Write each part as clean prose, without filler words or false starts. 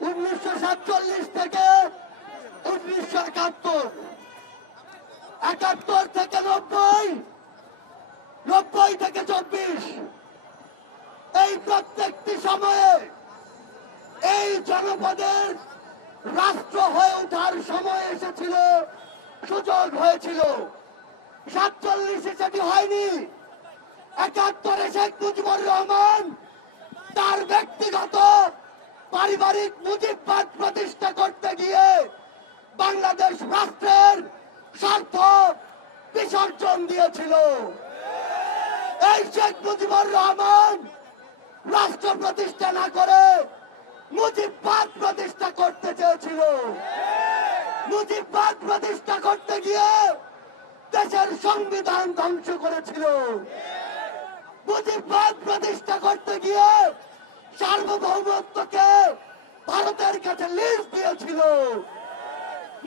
1947 থেকে 1971, 71 থেকে 90, 90 থেকে 24, এই প্রত্যেকটি সময়ে এই জনপদের রাষ্ট্র হয়ে ওঠার সময় এসেছিল, সুযোগ হয়েছিল। 47-এ সেটি হয়নি। 71-এ শেখ মুজিবুর রহমান তার ব্যক্তিগত পারিবারিক মুজিববাদ প্রতিষ্ঠা করতে গিয়ে বাংলাদেশ রাষ্ট্রের স্বার্থ বিসর্জন দিয়েছিল। এই শেখ মুজিবুর রহমান রাষ্ট্র প্রতিষ্ঠা না করে মুজিববাদ প্রতিষ্ঠা করতে চেয়েছিল। মুজিববাদ প্রতিষ্ঠা করতে গিয়ে দেশের সংবিধান ধ্বংস করেছিল। মুজিববাদ প্রতিষ্ঠা করতে গিয়ে সার্বভৌমত্বকে ভারতের কাছে লিজ দিয়েছিল।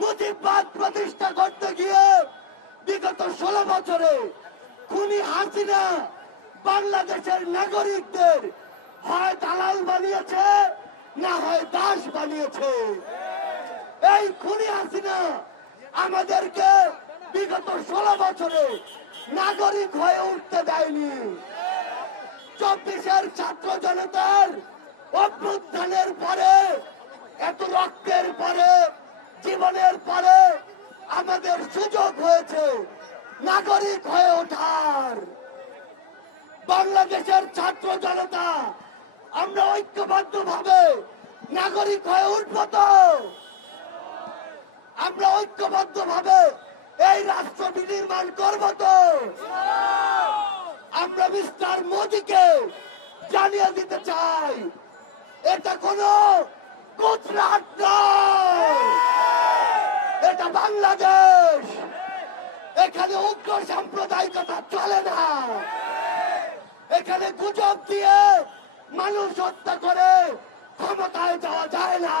মুজিববাদ প্রতিষ্ঠা করতে গিয়ে বিগত 16 বছরে খুনি হাসিনা বাংলাদেশের নাগরিকদের হয় দালাল বানিয়েছে, না হয় দাস বানিয়েছে। এই খুনি হাসিনা আমাদেরকে বিগত 16 বছরে নাগরিক হয়ে উঠতে দেয়নি। 24-এর ছাত্র জনতার অভ্যুত্থানের পরে, এত রক্তের পরে, জীবনের পরে আমাদের সুযোগ হয়েছে নাগরিক হয়ে ওঠার। বাংলাদেশের ছাত্র জনতা আমরা ঐক্যবদ্ধ ভাবে নাগরিক হয়ে উঠব তো? আমরা ঐক্যবদ্ধ ভাবে এই রাষ্ট্র বিনির্মাণ করব তো? আমরা মিস্টার মোদীকে জানিয়ে দিতে চাই, এটা কোনো গুজরাট নয়, এটা বাংলাদেশ। এখানে উগ্র সাম্প্রদায়িকতা চলে না। এখানে গুজব দিয়ে মানুষ হত্যা করে ক্ষমতায় যাওয়া যায় না।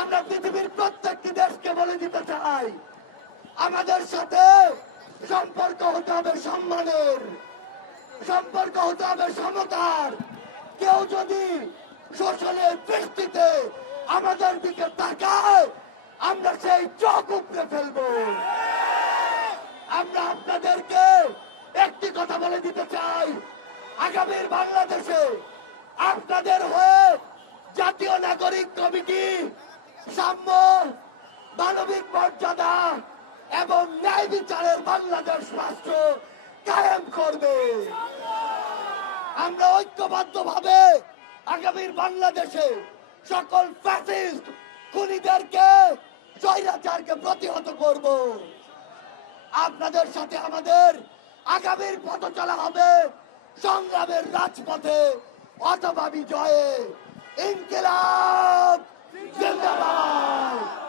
আমরা পৃথিবীর প্রত্যেকটি দেশকে বলে দিতে চাই, আমাদের সাথে সম্পর্ক হতে হবে সম্মানের, সম্পর্ক হতে হবে সমতার। কেউ যদি শোষণের দৃষ্টিতে আমাদের দিকে তাকায়, আমরা সেই চোখ উপড়ে ফেলবো। আমরা আপনাদেরকে একটি কথা বলে দিতে চাই, আগামীর বাংলাদেশে আপনাদের হয়ে জাতীয় নাগরিক কমিটি সাম্য, মানবিক মর্যাদা এবং ন্যায় বিচারের বাংলাদেশ রাষ্ট্র কায়েম করবে। আমরা ঐক্যবদ্ধ ভাবে আগামীর বাংলাদেশে সকল ফ্যাসিস্ট খুনিদেরকে, স্বৈরাচারকে প্রতিহত করব। আপনাদের সাথে আমাদের আগামীর পথ চলা হবে সংগ্রামের রাজপথে অথবা বিজয়ে। ইনকিলাব জিন্দাবাদ।